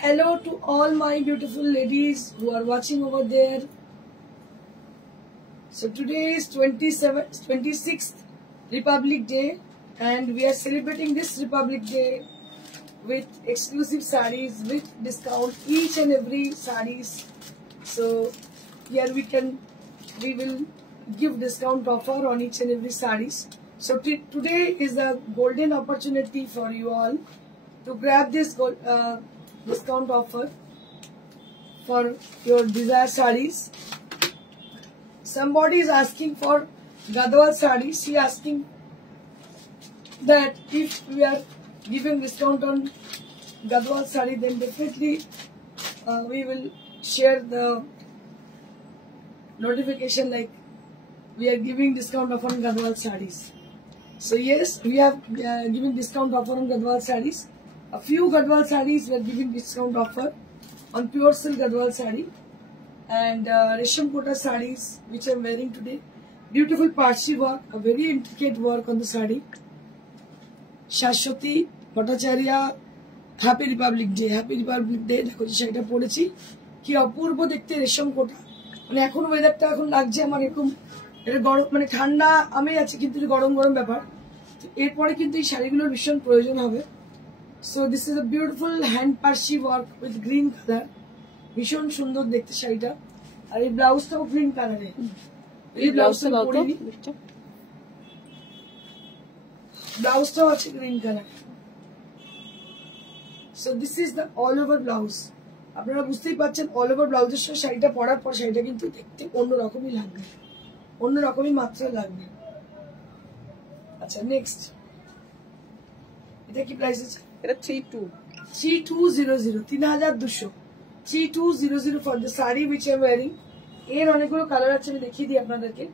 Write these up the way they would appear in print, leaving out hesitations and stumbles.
Hello to all my beautiful ladies who are watching over there. So today is 26th Republic Day, and we are celebrating this Republic Day with exclusive sarees with discount, each and every sarees. So here we will give discount offer on each and every sarees. So today is the golden opportunity for you all to grab this discount offer for your desired sarees. Somebody is asking for Gadwal sarees. She asking that if we are giving discount on Gadwal saree, then definitely we will share the notification like we are giving discount offer on Gadwal sarees. So yes, we are giving discount offer on Gadwal sarees. A few Gadwal sarees we are giving discount offer on pure silk Gadwal saree and Resham Kota sarees which I am wearing today. Beautiful Parsi work, a very intricate work on the saree. Shashwati Bhattacharya, Happy Republic Day. Happy Republic Day. দেখো যে শাড়িটা পরেছি কি অপূর্ব দেখতে রেশম কোটা, মানে এখন ওয়েদারটা এখন লাগছে আমার এরকম, এটা গরম মানে ঠান্ডা আমি আছে কিন্তু গরম গরম ব্যাপার। তো এরপরে কিন্তু এই শাড়িগুলোর ভীষণ প্রয়োজন হবে। So this is a beautiful hand Parsi work with green color. ভীষণ সুন্দর দেখতে শাড়িটা, আর এই ব্লাউজটাও গ্রিন কালারে। এই ব্লাউজটা পরিনি, ব্লাউজটাও আছে green colour. So this is the all over blouse. আপনারা বুঝতেই পারছেন all over ব্লাউজের সাথে শাড়িটা পরার পর শাড়িটা কিন্তু দেখতে অন্যরকমই লাগবে, অন্যরকমই মাত্রা লাগবে। আচ্ছা নেক্সট, এটা কি প্রাইস আছে? এটা 3200 3200 3200 for the saree which I am wearing. এর অনেকগুলো কালার আছে, আমি দেখিয়ে দিই আপনাদেরকে।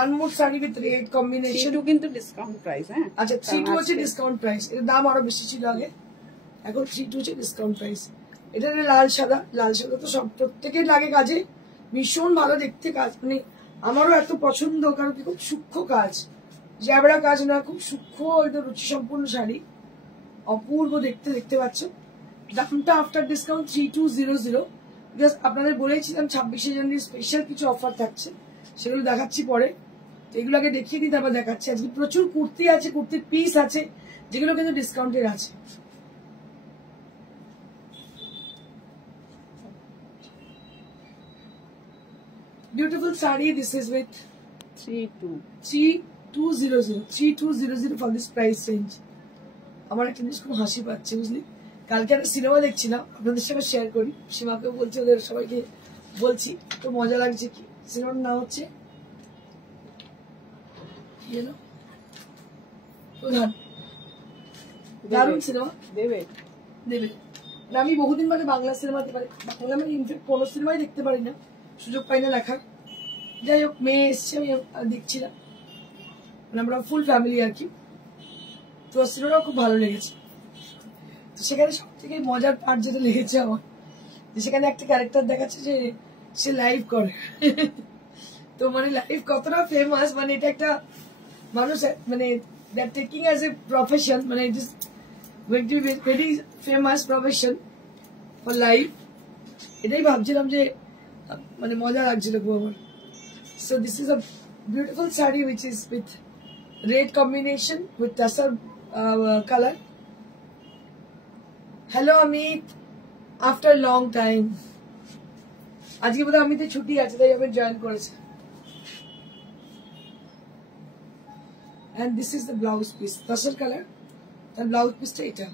One more saree with red combination. 32 কিন্তু ডিসকাউন্ট প্রাইস, হ্যাঁ। আচ্ছা 32 হচ্ছে ডিসকাউন্ট প্রাইস, এর দাম আরো বেশি ছিল আগে, এখন 32 হচ্ছে ডিসকাউন্ট প্রাইস। এটা লাল সাদা, লাল সাদা তো সব প্রত্যেকের লাগে কাজে, ভীষণ ভালো দেখতে কাজ, মানে আমারও এত পছন্দ, কারণ কি খুব সূক্ষ্ম কাজ, জ্যাবড়া কাজ না, খুব সূক্ষ্ম একদম রুচি সম্পূর্ণ শাড়ি, অপূর্ব দেখতে। দেখতে পাচ্ছ দামটা আফটার ডিসকাউন্ট 3200। বিকজ আপনাদের বলেছিলাম 26শে জানুয়ারি স্পেশাল কিছু অফার থাকছে, সেগুলো দেখাচ্ছি পরে। তো এগুলোকে দেখিয়ে দিই, তারপর দেখাচ্ছি। আজকে প্রচুর কুর্তি আছে, কুর্তির পিস আছে যেগুলো কিন্তু ডিসকাউন্টের আছে। Beautiful saree. This is with 3200 for this price range. আমার একটা জিনিস খুব হাসি পাচ্ছে, বুঝলি, কালকে একটা সিনেমা দেখছিলাম, আপনাদের সঙ্গে শেয়ার করি, সীমাকেও বলছি, ওদের সবাইকে বলছি, তো মজা লাগছে। কি সিনেমার নাম হচ্ছে প্রধান, দারুণ সিনেমা, দেবে। আমি বহুদিন মানে বাংলা সিনেমাতে পারি, বাংলা মানে ইনফ্যাক্ট কোনো সিনেমাই দেখতে পারি না, সুযোগ পাই না দেখার। যাই হোক, মেয়ে এসছে, আমি দেখছিলাম, মানে আমরা ফুল ফ্যামিলি আর কি। তো সিনেমাটাও খুব ভালো লেগেছে। তো সেখানে সব থেকে মজার পার্ট যেটা লেগেছে আমার, যে সেখানে একটা ক্যারেক্টার দেখাচ্ছে যে সে লাইভ করে। তো মানে লাইভ কতটা ফেমাস, মানে এটা একটা মানুষ মানে টেকিং অ্যাজ এ প্রফেশন, মানে very famous profession for live. এটাই ভাবছিলাম যে মানে মজা লাগছিল খুব আমার। So this is a beautiful saree which is with red combination with tussar color. Hello Amit, after long time. আজকে বোধহয় আমিতে ছুটি আছে, তাই আমি জয়েন করেছি। And this is the blouse piece, tussar color, and blouse piece টা এটা।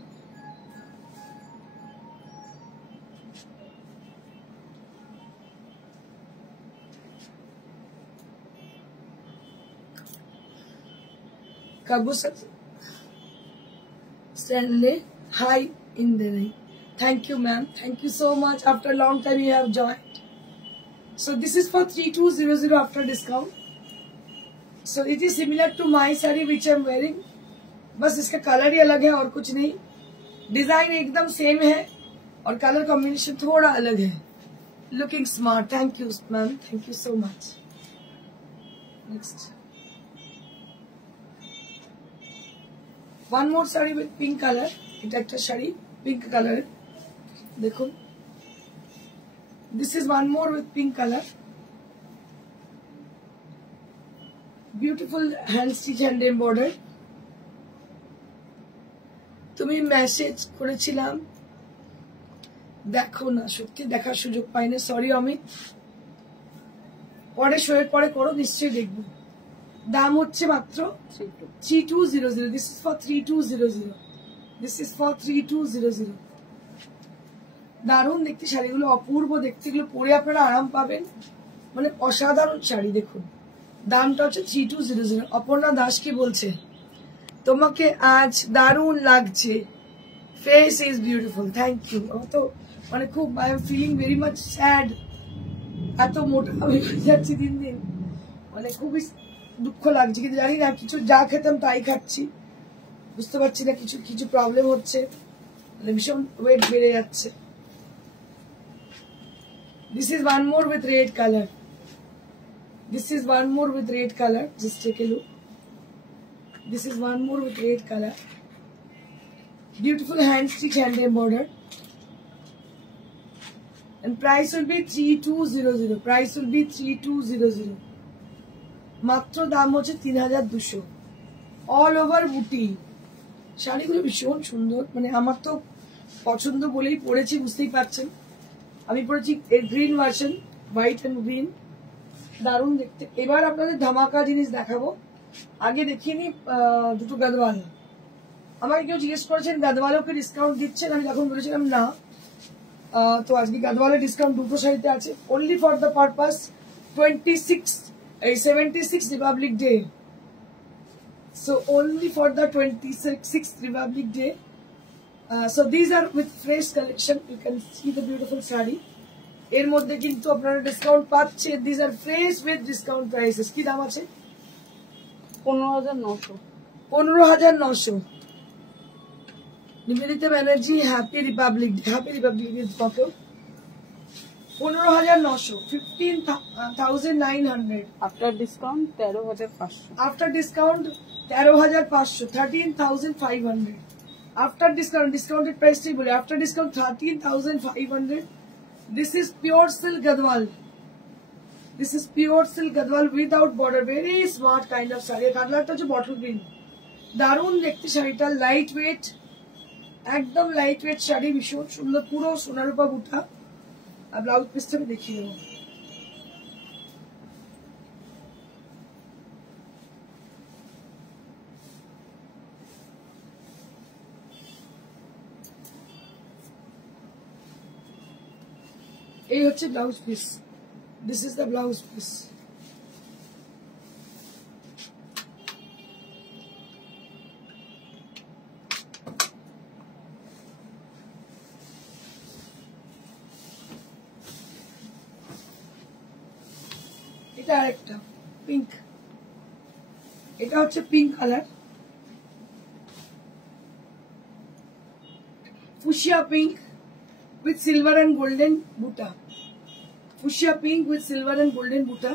Stanley, hi in the night. Thank you ma'am, thank you so much, after a long time you have joined. So this is for 3200 after discount. So it is similar to my saree which I am wearing, बस इसका colour ही अलग है और कुछ नहीं, design एकदम same है और कलर कॉम्बिनेशन थोड़ा अलग है। Looking smart, thank you ma'am, thank you so much. Next, one more saree with pink color, এটা একটা শাড়ি পিঙ্ক কালারের, দেখুন this is one more with pink colour, beautiful hand stitch hand embroider. তুমি message করেছিলাম, দেখো না, সত্যি দেখার সুযোগ পাই না, সরি অমিত, পরে শোয়ের পরে করো, নিশ্চয়ই দেখবো। দাম হচ্ছে মাত্র 3200। This is for 3200, this is for 3200। দারুণ দেখতে শাড়িগুলো, অপূর্ব দেখতে, এগুলো পরে আপনারা আরাম পাবেন, মানে অসাধারণ শাড়ি। দেখুন দামটা হচ্ছে 3200। অপর্ণা দাস কি বলছে, তোমাকে আজ দারুণ লাগছে, face is beautiful, thank you. তো মানে খুব I am feeling very much sad, এত মোটা হয়ে যাচ্ছি দিন দিন, মানে খুবই দুঃখ লাগছে, কিন্তু জানি না, কিছু যা খেতাম তাই খাচ্ছি, বুঝতে পারছি না, কিছু কিছু প্রবলেম হচ্ছে, মানে ভীষণ ওয়েট বেড়ে যাচ্ছে। This is one more with red colour, this is one more with red colour, just take a look, this is one more with red colour, beautiful hand stitch hand embroidered, and price will be 3200, price will be 3200, মাত্র দাম হচ্ছে 3200, all over বুটি। শাড়িগুলো ভীষণ সুন্দর, মানে আমার তো পছন্দ বলেই পরেছি, বুঝতেই পারছেন। আমি পরেছি green version, white and green, দারুণ দেখতে। এবার আপনাদের ধামাকা জিনিস দেখাবো, আগে দেখিয়ে নি দুটো গাদওয়াল। আমাকে কেউ জিজ্ঞেস করেছেন গাদওয়ালকে ডিসকাউন্ট দিচ্ছেন, আমি তখন বলেছিলাম না। তো আজকে গাদওয়ালের ডিসকাউন্ট দুটো শাড়িতে আছে, only for the purpose 76 republic day. So only for the 26 republic day. So these are with fresh collection, you can see the beautiful sari. এর মধ্যে কিন্তু আপনারা ডিসকাউন্ট পাচ্ছেন, these are fresh with discount prices. কি দাম আছে? 15,900। 15,900। Nivedita Banerjee, happy republic day, happy republic day. 15,900, 15,900 after discount 13,500। After discount 13,500, 13,500 after discount. Discounted প্রাইসটাই বলি, after discount 13,500। This is pure silk Gadwal, this is pure silk Gadwal without border, very smart kind of sari. কালারটা হচ্ছে bottle green, দারুণ দেখতে শাড়িটা, light weight, একদম light weight sari, ভীষণ সুন্দর, পুরো সোনারূপা বুটা। আর ব্লাউজ পিসটা আমি দেখিয়ে দেবো। এই হচ্ছে blouse piece, this is the blouse piece. এটা আরেকটা পিঙ্ক, এটা হচ্ছে pink colour, fuchsia pink with silver and golden buta, fuchsia pink with silver and golden buta,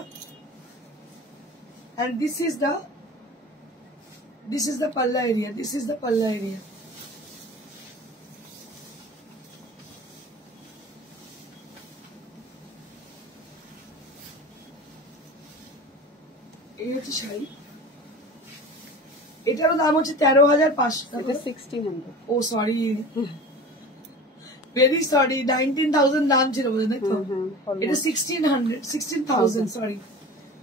and this is the palla area, this is the palla area. এই হচ্ছে শাড়ি, এটারও দাম হচ্ছে 13,500। এটা 1600। ও সরি, ভেরি সরি, 19,000 দাম ছিল বোধহয়, তাই তো? এটা 16,000, sorry,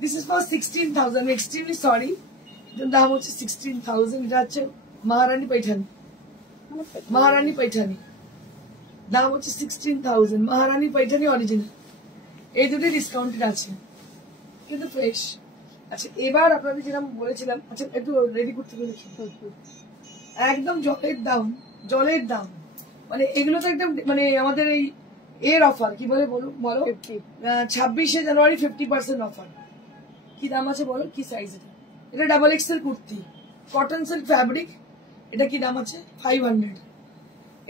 this is for 16,000, extremely sorry. এটার দাম হচ্ছে 16,000। এটা হচ্ছে মহারানী पैठानी, মহারানী पैठानी, দাম হচ্ছে 16,000, মহারানী पैठानी অরিজিনাল। এই দুটো ডিসকাউন্টেড আছে, কিন্তু ফ্রেশ। আচ্ছা, এবার আপনাদের যেরকম বলেছিলাম, আচ্ছা একটু রেডি করতে দেখি, একদম জলের দাম, জলের দাম, মানে এগুলো তো একদম মানে আমাদের এই এর অফার, কি বলে বলো 26শে জানুয়ারি 50% অফার। কি দাম আছে বলো, কি সাইজ? এটা double XL kurti, cotton silk fabric. এটা কি দাম আছে? 500।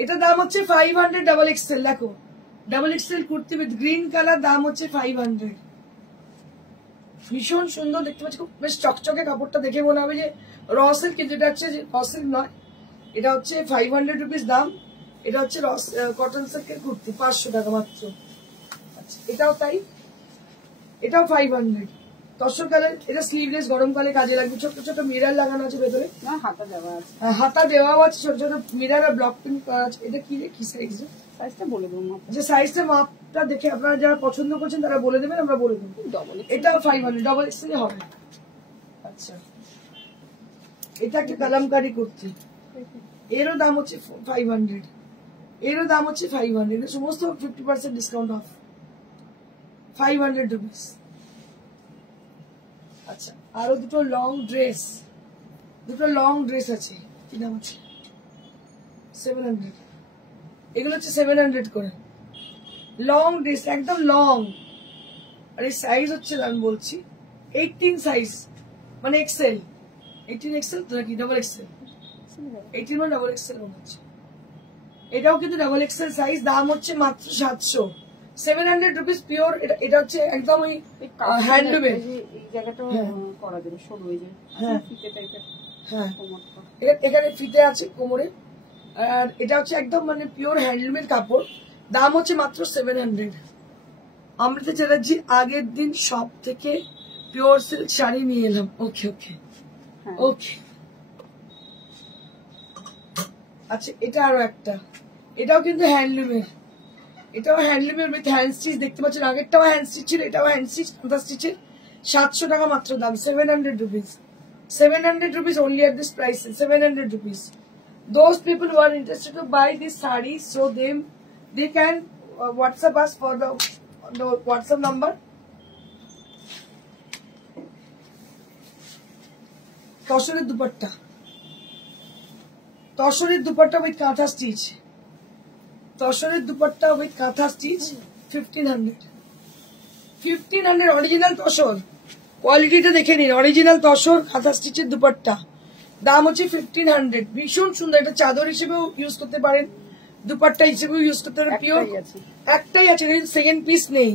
এটা দাম হচ্ছে 500 ডাবল এক্সেল। দেখো double XL kurti with green colour, দাম হচ্ছে 500। ভীষণ সুন্দর দেখতে পাচ্ছি, খুব বেশ চকচকে, কাপড়টা দেখে মনে হবে যে র সিল্ক, কিন্তু এটা হচ্ছে র সিল্ক নয়, এটা হচ্ছে 500 রুপিস দাম। এটা হচ্ছে কটন সিল্কের কুর্তি 500 টাকা মাত্র। আচ্ছা এটাও তাই, এটাও 500 তসর কালার। এটা স্লিভলেস, গরমকালে কাজে লাগবে। ছোট ছোট মিরার লাগানো আছে ভেতরে, না হাতা দেওয়া আছে, হাতা দেওয়াও আছে, ছোট ছোট মিরার আর ব্লক প্রিন্ট করা আছে। এটা কি সাইজ? সাইজটা বলে দেবো মাপ। যে সাইজটা মাপটা দেখে আপনারা যারা পছন্দ করছেন তারা বলে দেবেন, আমরা বলে দেবো। ডবল এটাও 500, ডবল এক্সেল হবে। আচ্ছা এটা একটা কালামকারী কুর্তি, এরও দাম হচ্ছে 500, এরও দাম হচ্ছে 500, সমস্ত 50% ডিসকাউন্ট অফ, 500 রুপিস। আচ্ছা আরো দুটো লং ড্রেস আছে, কি দাম আছে? 700, এগুলো হচ্ছে 700 করে। লং ড্রেস, একদম লং, আর এই সাইজ হচ্ছে আমি বলছি 18 সাইজ, মানে এক্সেল। 18 এক্সেল তো নাকি ডাবল এক্সেল? 18 মানে ডাবল এক্সেল মনে হচ্ছে। এটাও কিন্তু ডাবল এক্সেল সাইজ, দাম হচ্ছে মাত্র 700, 700 রুপিস পিওর। এটা হচ্ছে একদম ওই হ্যান্ডলুমের। এই জায়গাটাও করা যাবে সরু, এই যে ফিতে টাইপের। হ্যাঁ এখানে ফিতে আছে কোমরে, আর এটা হচ্ছে একদম মানে পিওর হ্যান্ডলুমের কাপড়, দাম হচ্ছে মাত্র 700। অমৃতা চ্যাটার্জি আগের দিন সব থেকে পিওর সিল্ক শাড়ি নিয়ে এলাম। ওকে ওকে ওকে। আচ্ছা এটা আরো একটা, এটাও কিন্তু হ্যান্ডলুমের, এটাও হ্যান্ডলুমের উইথ হ্যান্ড স্টিচ। দেখতে পাচ্ছেন আগেরটাও হ্যান্ড স্টিচ ছিল, এটাও হ্যান্ড স্টিচ, কাঁথা স্টিচের। 700 টাকা মাত্র দাম, 700 rupees, 700 rupees only at this price, 700 rupees. Those people who are interested to buy this saree, so they can WhatsApp us for the WhatsApp number. তসরের দুপাট্টা, তসরের দুপাট্টা উইথ কাঁথা স্টিচ, তসরের dupatta with kantha stitch 1500 original tussar. কোয়ালিটিটা দেখে নিন, অরিজিনাল তসর কাঁথা স্টিচের দুপাট্টা, দাম হচ্ছে 1500। ভীষণ সুন্দর, এটা চাদর হিসেবেও ইউজ করতে পারেন, দুপাট্টা হিসেবেও ইউজ করতে পারেন। পিওর একটাই আছে, সেকেন্ড পিস নেই,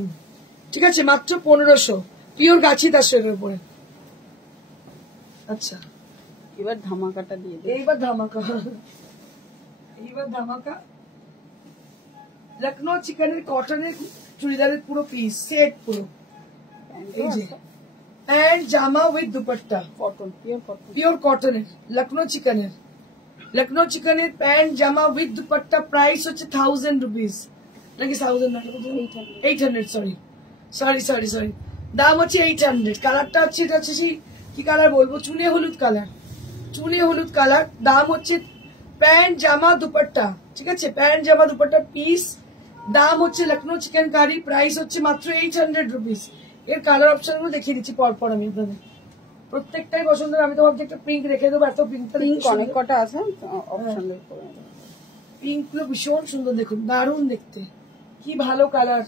ঠিক আছে? মাত্র 1500, পিওর গাছি তাসরের উপরে। আচ্ছা এবার ধামাকাটা দিয়ে দিই। এইবার ধামাকা লখনৌ চিকেনের কটনের চুড়িদারের পুরো পিস সেট, পুরো এই যে প্যান্ট জামা উইথ দুপাট্টা, কটন, পিওর কটনের লখনৌ চিকেনের প্যান্ট জামা উইথ দুপাট্টা। প্রাইস হচ্ছে 1000 রুপিস, নাকি 800, সরি, দাম হচ্ছে 800। কালারটা হচ্ছে, এটা হচ্ছে কি কালার বলবো, চুনে হলুদ কালার। দাম হচ্ছে প্যান্ট জামা দুপাট্টা, ঠিক আছে? প্যান্ট জামা দুপাট্টা পিস, দাম হচ্ছে লখনৌ চিকেন কারি, প্রাইস হচ্ছে মাত্র 800 রুপিস। এর কালার অপশন গুলো দেখিয়ে দিচ্ছি পরপর আমি আপনাদের, প্রত্যেকটাই পছন্দ। আমি তো ভাবছি একটা পিঙ্ক রেখে দেবো, এত পিঙ্ক অনেক কটা আছে অপশন। পিঙ্ক গুলো ভীষণ সুন্দর, দেখুন দারুণ দেখতে, কি ভালো কালার।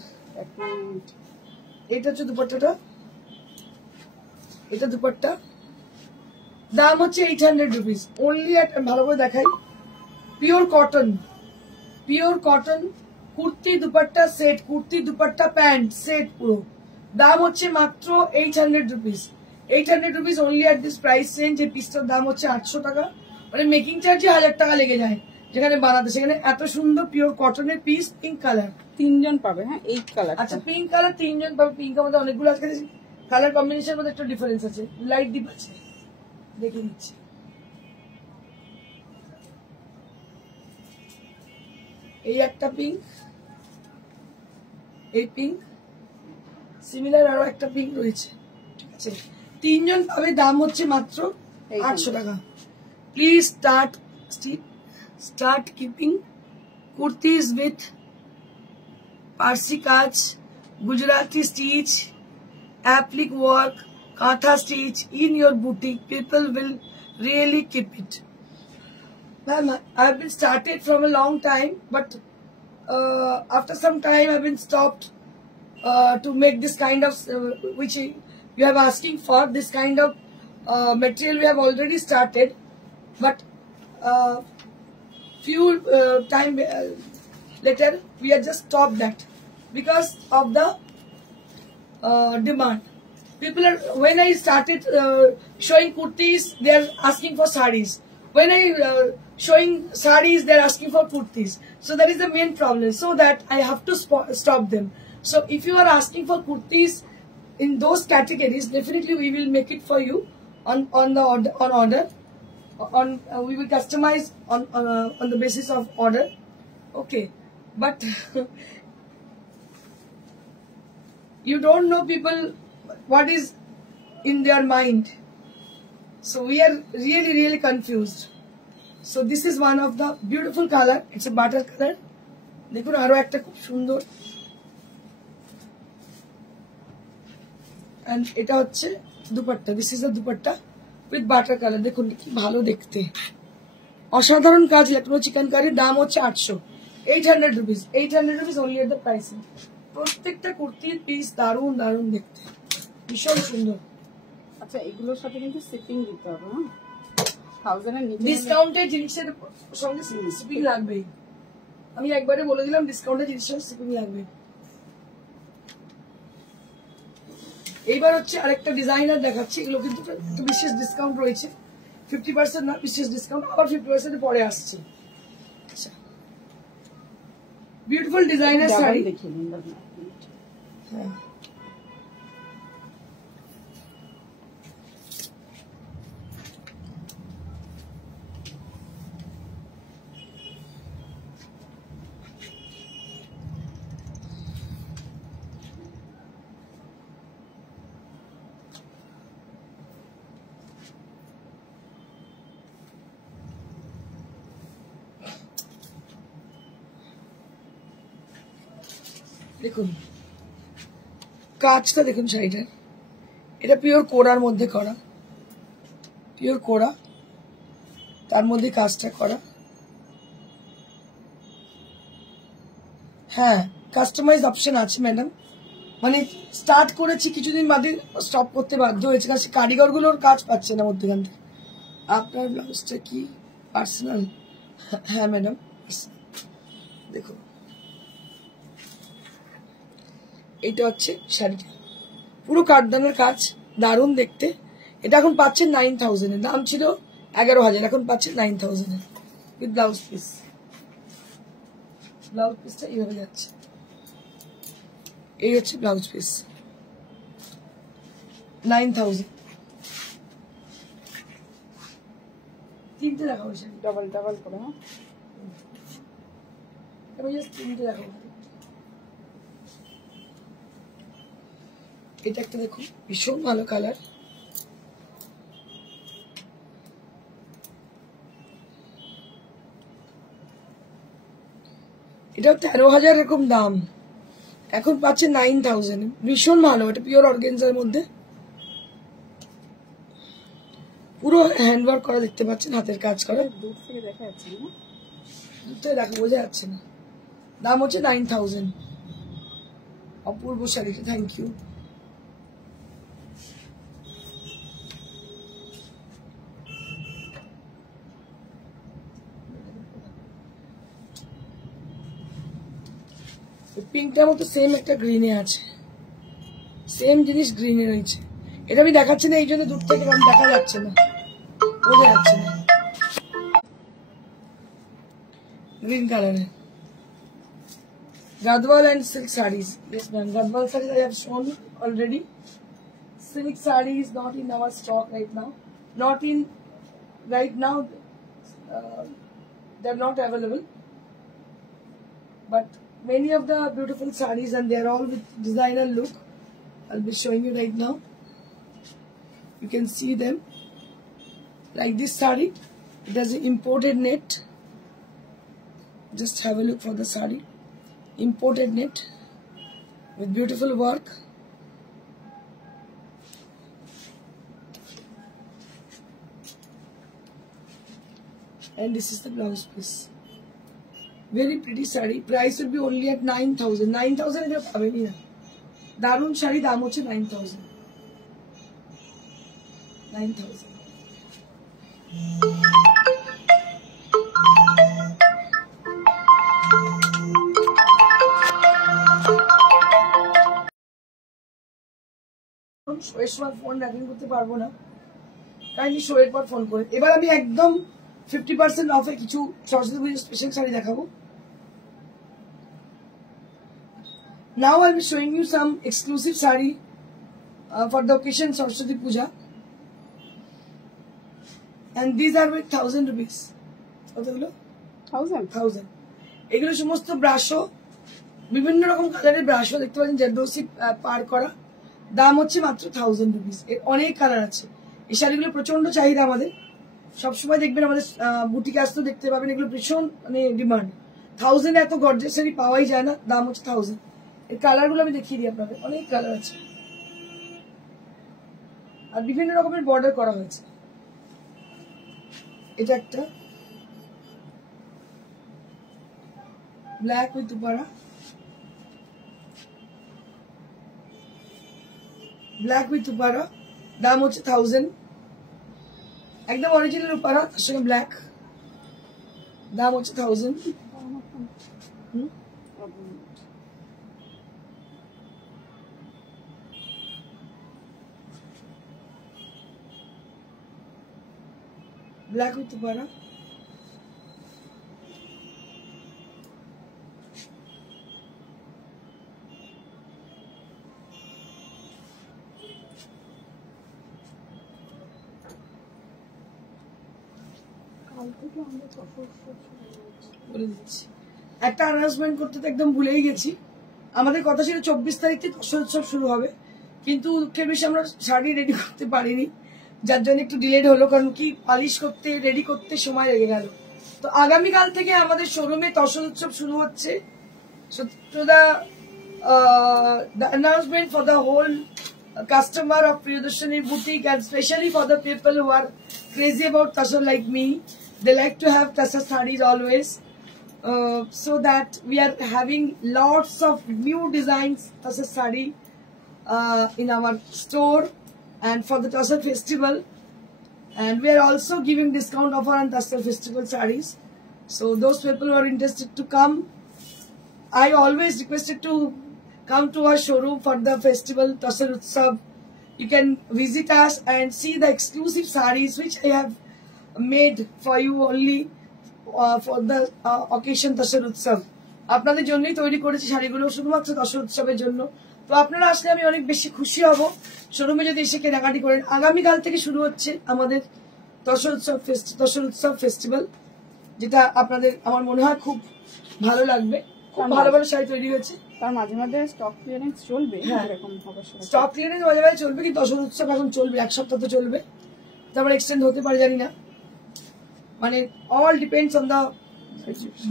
এটা হচ্ছে দুপাট্টাটা, এটা দুপাট্টা, দাম হচ্ছে 800 রুপিস অনলি। ভালো করে দেখাই, pure cotton kurti dupatta set, kurti dupatta pant set পুরো, দাম হচ্ছে মাত্র 800 rupees, 800 rupees only at this price range. এই পিসটার দাম হচ্ছে 800 টাকা, মানে মেকিং চার্জে 1000 টাকা লেগে যায় যেখানে বানাতে, সেখানে এত সুন্দর পিওর কটনের পিস। পিঙ্ক কালার 3 জন পাবে, হ্যাঁ এই কালার। আচ্ছা পিঙ্ক কালার 3 জন পাবে। পিঙ্ক আমাদের অনেকগুলো আজকে কালার কম্বিনেশনের মধ্যে একটা ডিফারেন্স আছে, লাইট ডিপ আছে, দেখে দিচ্ছি। এই একটা পিঙ্ক, এই পিঙ্ক, সিমিলার আরো একটা পিঙ্ক রয়েছে, ঠিক আছে? 3 জন পাবে, দাম হচ্ছে মাত্র 800 টাকা। Please start keeping kurtis with Parsi Kach, Gujarati stitch, applique work, Katha stitch in your boutique. People will really keep it. Ma'am, I've been started from a long time, but after some time I've been stopped to make this kind of which you have asking for. This kind of material we have already started, but few time later we have just stopped that because of the demand. People are, when I started showing kurtis, they are asking for sarees. When I showing sarees, they're asking for kurtis. So that is the main problem. So that I have to stop them. So if you are asking for kurtis in those categories, definitely we will make it for you on the order. We will customize on the basis of order. Okay, but you don't know people what is in their mind. So we are really confused. So this is one of the beautiful color. It's a butter color. দেখুন আরো একটা খুব সুন্দর, and এটা হচ্ছে dupatta. This is the dupatta with butter color. দেখুন কি ভালো দেখতে, অসাধারণ কাজ. লখনৌ চিকেনকারির দাম হচ্ছে 800, 800 rupees. 800 rupees only at the pricing. প্রত্যেকটা কুর্তির পিস দারুণ দারুণ দেখতে, ভীষণ সুন্দর. আচ্ছা, এগুলোর সাথে কিন্তু শিপিং দিতে হবে না? 1000 এর নিচে ডিসকাউন্টের জিনিসের সঙ্গে শিপিং লাগবেই. আমি একবারে বলে দিলাম ডিসকাউন্টের জিনিসের শিপিং লাগবে. এইবার হচ্ছে আরেকটা ডিজাইনার দেখাচ্ছি. এগুলো কিন্তু একটু বিশেষ ডিসকাউন্ট রয়েছে, 50% না, বিশেষ ডিসকাউন্ট, আবার 50% পরে আসছে. আচ্ছা, বিউটিফুল ডিজাইনার শাড়ি. হ্যাঁ, দেখুন কাজটা দেখুন শাড়িটার. এটা পিওর কোরার মধ্যে করা, পিওর কোরা, তার মধ্যে কাজটা করা. হ্যাঁ, কাস্টমাইজ অপশন আছে ম্যাডাম. মানে স্টার্ট করেছি, কিছুদিন বাদে স্টপ করতে বাধ্য হয়েছে, কারণ কারিগর গুলোর কাজ পাচ্ছে না মধ্যখান থেকে. আপনার ব্লাউজটা কি পার্সোনাল? হ্যাঁ ম্যাডাম, দেখুন এইটা হচ্ছে শাড়িটা, পুরো কাঠদানের কাজ, দারুণ দেখতে. এটা এখন পাচ্ছেন 9000 এর, দাম ছিল 11000, এখন পাচ্ছেন 9000 এর উইথ ব্লাউজ পিস. ব্লাউজ পিসটা এইভাবে যাচ্ছে, এই হচ্ছে ব্লাউজ পিস, 9000. তিনটে দেখাবো শাড়ি, ডাবল ডাবল করে। আমি জাস্ট তিনটে দেখাবো. এটা একটা দেখুন, ভীষণ ভালো কালার. এটা 13000 এরকম দাম, এখন পাচ্ছে 9000. ভীষণ ভালো, এটা পিওর অর্গানজার মধ্যে, পুরো হ্যান্ডওয়ার্ক করা, দেখতে পাচ্ছেন হাতের কাজ করা. দূর থেকে দেখা যাচ্ছে না, দূর থেকে দেখা বোঝা যাচ্ছে না. দাম হচ্ছে 9000. অপূর্ব শাড়িটা, থ্যাংক ইউ. পিঙ্কটার মতো সেম একটা গ্রিনে আছে, সেম জিনিস গ্রিনে রয়েছে. এটা আমি দেখাচ্ছি না এই জন্য দূর থেকে, কারণ দেখা যাচ্ছে না, বোঝা যাচ্ছে না. গ্রিন কালারের Gadwal and silk sarees. Yes ma'am, Gadwal sarees I have shown already. Silk sarees not in our stock right now. Not in right now, they're not available. But many of the beautiful sarees, and they're all with designer look. I'll be showing you right now. You can see them. Like this saree, it has an imported net. Just have a look for the saree. Imported net with beautiful work. And this is the blouse piece. Very pretty saree. Price will be only at 9000. 9000 is available. Darun shari দাম হচ্ছে 9000. 9000. শোয়ের সময় phone recording করতে পারবো না, kindly শোয়ের পর phone করে. এবার আমি একদম 50% অফে কিছু সরস্বতী পুজোর স্পেশাল শাড়ি দেখাবো। Now I'll be showing you some exclusive sari for the occasion Saraswati Puja, and these are with 1000 rupees. কতগুলো? 1000 এগুলো সমস্ত ব্রাশো, বিভিন্ন রকম কালারের ব্রাশো দেখতে পাচ্ছেন, জারদোসি পার করা, দাম হচ্ছে মাত্র 1000 রুপিস। এর অনেক কালার আছে। এই শাড়িগুলো প্রচন্ড চাহিদা আমাদের, সবসময় দেখবেন আমাদের বুটিক আসতে দেখতে পাবেন, এগুলো ভীষণ মানে ডিমান্ড। 1000 এত গর্জিয়াস শাড়ি পাওয়াই যায় না, দাম হচ্ছে 1000। এই কালার গুলো আমি দেখিয়ে দিই আপনাদের, অনেক কালার আছে আর বিভিন্ন রকমের বর্ডার করা হয়েছে। এটা একটা ব্ল্যাক উইথ দুপাড়া, ব্ল্যাক উইথ দুপাড়া, দাম হচ্ছে 1000। একদম অরিজিনাল দুপাড়া, তার সঙ্গে ব্ল্যাক, দাম হচ্ছে 1000। ব্ল্যাক উইথ দুপাড়া, বলে দিচ্ছি। একটা অ্যানাউন্সমেন্ট করতে তো একদম ভুলেই গেছি, আমাদের কথা ছিল 24 তারিখ থেকে তসর উৎসব শুরু হবে, কিন্তু দুঃখের বিষয়ে আমরা শাড়ি রেডি করতে পারিনি, যার জন্য একটু ডিলেড হলো, কারণ কি পালিশ করতে রেডি করতে সময় লেগে গেল। তো আগামীকাল থেকে আমাদের শোরুমে তসর উৎসব শুরু হচ্ছে। So the announcement for the whole customer of Priyadarshini boutique, and especially for the people who are crazy about tasar like me, they like to have tasar sarees always. So that we are having lots of new designs tasar saree in our store and for the Tasar festival, and we are also giving discount offer on Tasar festival sarees. So those people who are interested to come, I always requested to come to our showroom for the festival Tasar Utsav. You can visit us and see the exclusive sarees which I have made for you only for the occasion Tasar Utsav. আপনাদের জন্যই তৈরি করেছি শাড়িগুলো, শুধুমাত্র Tasar উৎসবের জন্য। তো আপনারা আসলে আমি অনেক বেশি খুশি হব শোরুমে যদি এসে কেনাকাটি করেন। আগামীকাল থেকে শুরু হচ্ছে আমাদের Tasar উৎসব ফেস্টিভ্যাল, যেটা আপনাদের আমার মনে হয় খুব ভালো লাগবে। খুব ভালো ভালো শাড়ি তৈরি হয়েছে, তার মাঝে মাঝে স্টক ক্লিয়ারেন্স চলবে, এরকম অবশ্যই স্টক ক্লিয়ারেন্স মাঝে মাঝে চলবে, কিন্তু Tasar উৎসব এখন চলবে, এক সপ্তাহ তো চলবে, তারপর এক্সটেন্ড হতে পারে জানি না, মানে all depends on the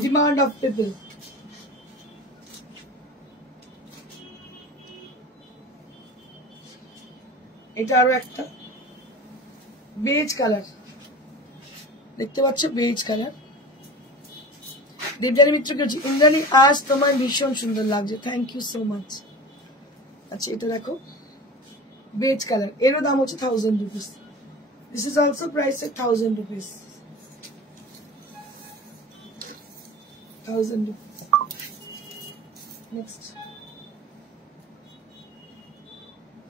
demand of people. এটা আরো একটা বেজ কালার দেখতে পাচ্ছ, বেজ কালার। দেবযানী মিত্র কি ইন্দ্রাণী, আজ তোমায় ভীষণ সুন্দর লাগছে, থ্যাংক ইউ সো মাচ। আচ্ছা এটা দেখো, বেজ কালার, এরও দাম হচ্ছে 1000 rupees. This is also price at 1000 rupees, 1000 rupees. Next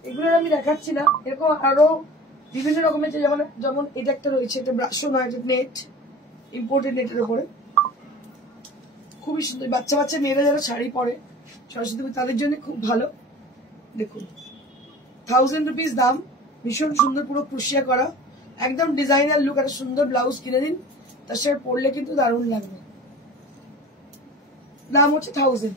এগুলো আমি দেখাচ্ছি না, এরকম আরো বিভিন্ন রকমের, যেমন এটা একটা রয়েছে, এটা ব্রাশো নয়, এটা নেট, ইম্পোর্টেড নেটের উপরে, খুবই সুন্দর। বাচ্চা বাচ্চা মেয়েরা যারা শাড়ি পরে সরস্বতী পুজো তাদের জন্য খুব ভালো। দেখুন 1000 রুপিস দাম, ভীষণ সুন্দর, পুরো ক্রুশিয়া করা, একদম ডিজাইনার লুক। একটা সুন্দর ব্লাউজ কিনে দিন, তার সাথে পরলে কিন্তু দারুণ লাগবে। দাম হচ্ছে 1000।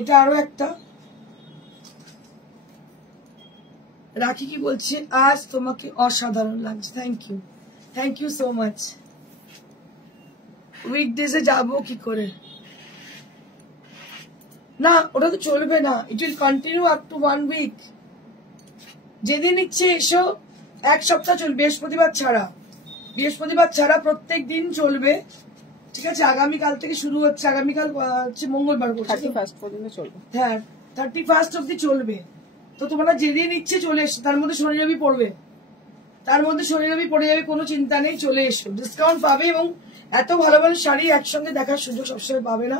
এটা আরো একটা, রাখি কি বলছে, আজ তোমাকে অসাধারণ লাগছে, থ্যাংক ইউ সো মাচ। উইকডেজে যাবো কি করে? না, ওটা তো চলবে না, it will continue up to 1 week. যেদিন ইচ্ছে এসো, এক সপ্তাহ চলবে, বৃহস্পতিবার ছাড়া প্রত্যেক দিন চলবে, ঠিক আছে? আগামীকাল থেকে শুরু হচ্ছে, আগামীকাল হচ্ছে মঙ্গলবার, 31 পর্যন্ত চলবে। হ্যাঁ 31 অব্দি চলবে। তো তোমরা যেদিন ইচ্ছে চলে এসো, তার মধ্যে শনি রবি পড়বে, পড়ে যাবে, কোনো চিন্তা নেই, চলে এসো, ডিসকাউন্ট পাবে, এবং এত ভালো ভালো শাড়ি একসঙ্গে দেখার সুযোগ সবসময় পাবে না।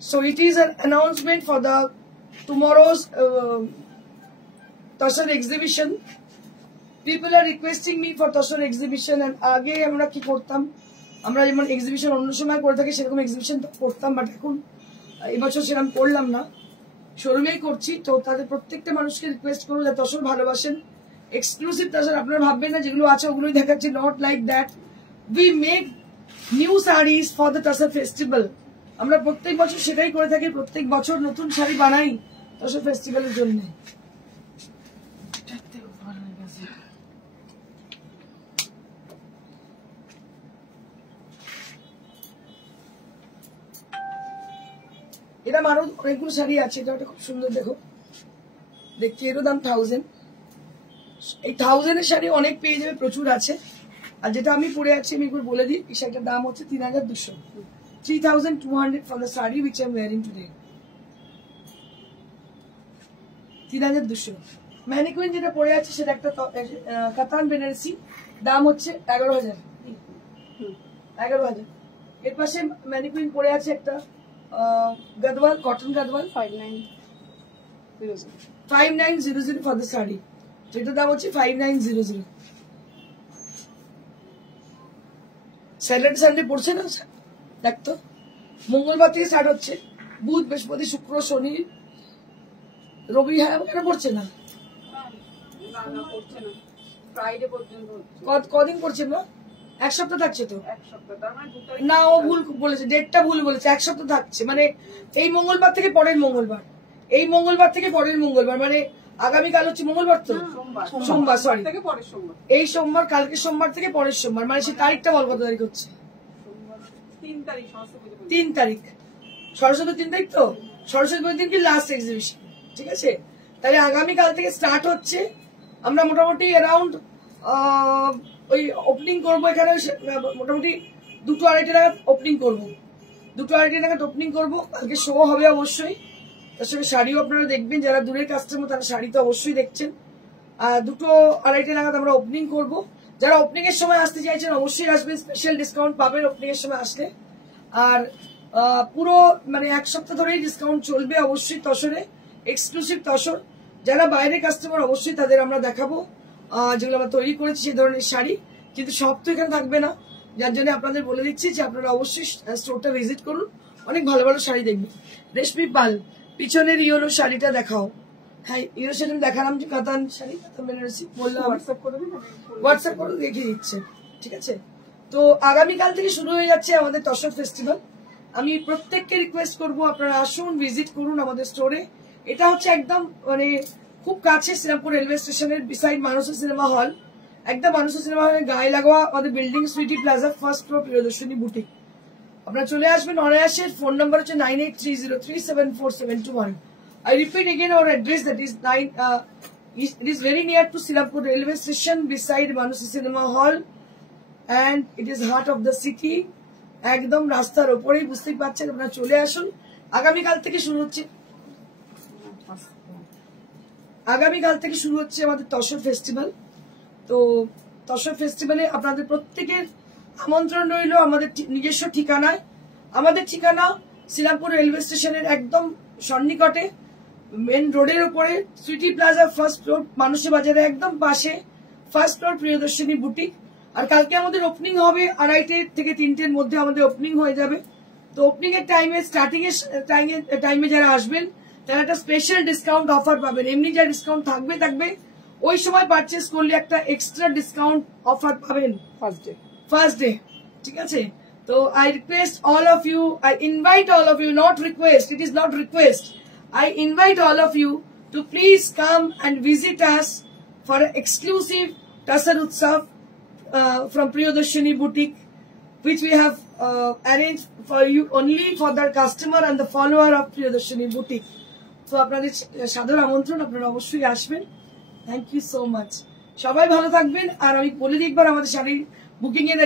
So it is an announcement for the tomorrow's Tasar exhibition. People are requesting me for Tasar exhibition, and আগে আমরা কি করতাম, আমরা যেমন এক্সিবিশন অন্য সময় করে থাকি সেরকম এক্সিবিশন করতাম, বাট এখন এবছর সেরকম করলাম না, শোরুমেই করছি। তো তাদের প্রত্যেকটা মানুষকে রিকোয়েস্ট করবো যে তসর ভালোবাসেন, এক্সক্লুসিভ তসর আপনারা ভাববেন না যেগুলো আছে ওগুলোই দেখাচ্ছি, not like that. We make new saris for the tussar festival. আমরা প্রত্যেক বছর সেটাই করে থাকি, প্রত্যেক বছর নতুন শাড়ি বানাই তসর ফেস্টিভ্যালের জন্য। এরকম আরো অনেকগুলো শাড়ি আছে, এটা খুব সুন্দর, দেখো দেখছি, এরও দাম 1000। এই 1000 এর শাড়ি অনেক পেয়ে যাবে, প্রচুর আছে। আর যেটা আমি পরে আছি আমি একবার বলে দিই, এই শাড়িটার দাম হচ্ছে 3200, 3200 for the sari which I am wearing today। 3200। Mannequin যেটা পরে আছে সেটা একটা কাতান বেনারসি, দাম হচ্ছে 11000। 11000। এর পাশে ম্যানিকুইন পরে আছে একটা গদওয়াল, কটন গদওয়াল, 5900 for the শাড়ি, যেটার দাম হচ্ছে 5900। স্যাটারডে সানডে পড়ছে না, দেখতো মঙ্গলবার থেকে স্টার্ট হচ্ছে, বুধ বৃহস্পতি শুক্র শনি রবি, হ্যাঁ কেন পড়ছে না? কদিন পড়ছে না? এক সপ্তাহ থাকছে তো? না, ও ভুল বলেছে, ডেটটা ভুল বলেছে, এক সপ্তাহ থাকছে, মানে এই মঙ্গলবার থেকে পরের মঙ্গলবার, এই মঙ্গলবার থেকে পরের মঙ্গলবার, মানে আগামীকাল হচ্ছে মঙ্গলবার তো, সোমবার, সরি এই সোমবার, কালকে সোমবার থেকে পরের সোমবার, মানে সে তারিখটা বল, কত তারিখ হচ্ছে? 3 তারিখ, সরস্বতী 3 তারিখ তো, সরস্বতী পুজোর দিন কি লাস্ট এক্সিবিশন, ঠিক আছে? তাহলে আগামীকাল থেকে স্টার্ট হচ্ছে। আমরা মোটামুটি অ্যারাউন্ড ওই ওপেনিং করবো এখানে, মোটামুটি 2-2:30 নাগাদ ওপেনিং করবো, 2-2:30 নাগাদ ওপেনিং করবো। কালকে শো হবে অবশ্যই, তার সঙ্গে শাড়িও আপনারা দেখবেন, যারা দূরের কাস্টমার তারা শাড়ি তো অবশ্যই দেখছেন। আর 2-2:30 নাগাদ আমরা ওপেনিং করবো। যারা ওপেনিং এর সময় আসতে চাইছেন অবশ্যই আসবেন, স্পেশাল ডিসকাউন্ট পাবেন ওপেনিং এর সময় আসলে। আর পুরো মানে এক সপ্তাহ ধরেই ডিসকাউন্ট চলবে অবশ্যই তসরে, এক্সক্লুসিভ তসর। যারা বাইরের কাস্টমার অবশ্যই তাদের আমরা দেখাবো যেগুলো আমরা তৈরি করেছি সেই ধরনের শাড়ি, কিন্তু সব তো এখানে থাকবে না, যার জন্য আপনাদের বলে দিচ্ছি যে আপনারা অবশ্যই স্টোরটা ভিজিট করুন, অনেক ভালো ভালো শাড়ি দেখবেন। রেশমি পাল, পিছনের ইয়েলো শাড়িটা দেখাও। হ্যাঁ, ইয়েলো শাড়ি দেখালাম, যে কাতান শাড়ি, কাতান বেনারসি বললাম, হোয়াটসঅ্যাপ করে দেখিয়ে দিচ্ছে, ঠিক আছে? তো আগামীকাল থেকে শুরু হয়ে যাচ্ছে আমাদের তসর ফেস্টিভ্যাল। আমি প্রত্যেককে রিকোয়েস্ট করবো আপনারা আসুন, ভিজিট করুন আমাদের স্টোরে। এটা হচ্ছে একদম মানে খুব কাছে শ্রীরামপুর রেলওয়ে স্টেশনের, বিসাইড মানসা সিনেমা হল, একদম মানসা সিনেমা হলের গায়ে লাগোয়া আমাদের building, Sweety plaza, first floor, Priyadarshini boutique. আপনারা চলে আসবেন অনায়াসে। ফোন নাম্বার হচ্ছে 9830374721। I repeat again our address, that is it is very near to Srirampur railway station, beside Manusa Cinema Hall, and it is heart of the city, একদম রাস্তার উপরেই, বুঝতেই পারছেন। আপনারা চলে আসুন। আগামীকাল থেকে শুরু হচ্ছে আমাদের তসর ফেস্টিভ্যাল। তো তসর ফেস্টিভ্যালে আপনাদের প্রত্যেকের আমন্ত্রণ রইল আমাদের নিজস্ব ঠিকানায়। আমাদের ঠিকানা শ্রীরামপুর রেলওয়ে স্টেশনের একদম সন্নিকটে, মেন রোডের উপরে, সুইটি প্লাজা, ফার্স্ট ফ্লোর, মানুষে বাজারে একদম পাশে, ফার্স্ট ফ্লোর, প্রিয়দর্শনী বুটিক। আর কালকে আমাদের ওপেনিং হবে 2:30 থেকে 3টের মধ্যে আমাদের ওপেনিং হয়ে যাবে। তো ওপেনিং এর টাইমে, স্টার্টিং এর টাইমে যারা আসবেন তারা একটা স্পেশাল ডিসকাউন্ট অফার পাবেন। এমনি যা ডিসকাউন্ট থাকবে, ওই সময় পারচেস করলে একটা এক্সট্রা ডিসকাউন্ট অফার পাবেন ফার্স্ট ডে, ঠিক আছে? তো I request all of you, I invite all of you, not request, it is not request, I invite all of you to please come and visit us for an exclusive Tasar Utsav from Priyadarshini Boutique, which we have arranged for you only for the customer and the follower of Priyadarshini Boutique. So আপনাদের সাদর আমন্ত্রণ, আপনারা অবশ্যই আসবেন। Thank you so much. সবাই ভালো থাকবেন। আর আমি বলে দিই একবার আমাদের শাড়ির বুকিং এর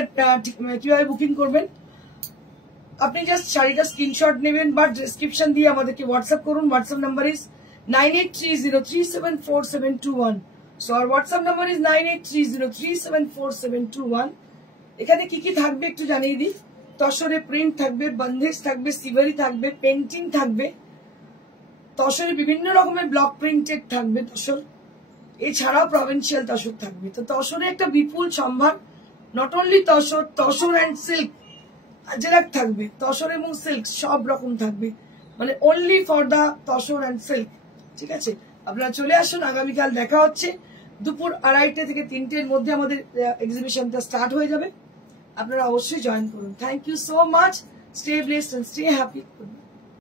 কিভাবে বুকিং করবেন। আপনি জাস্ট শাড়িটা স্ক্রিনশট নেবেন বা ডেসক্রিপশন দিয়ে আমাদেরকে হোয়াটসঅ্যাপ করুন। WhatsApp number is 9830374721। So our WhatsApp number is 9830374721। এখানে কি কি থাকবে একটু জানিয়ে দিই। তসরে প্রিন্ট থাকবে, বন্ধেজ থাকবে, সিভারি থাকবে, পেন্টিং থাকবে, তসরে বিভিন্ন রকমের ব্লক প্রিন্টেড থাকবে তসর, এছাড়াও প্রভিন্সিয়াল তসর থাকবে। তো তসরে একটা বিপুল সম্ভার, not only tussar, tussar and silk ajrakh থাকবে, তসর এবং সিল্ক সব রকম থাকবে, মানে only for the tussar and silk. ঠিক আছে, আপনারা চলে আসুন, আগামীকাল দেখা হচ্ছে দুপুর 2:30 থেকে 3টের মধ্যে আমাদের এক্সিবিশনটা স্টার্ট হয়ে যাবে। আপনারা অবশ্যই জয়েন করুন। Thank you so much, stay blessed and stay happy.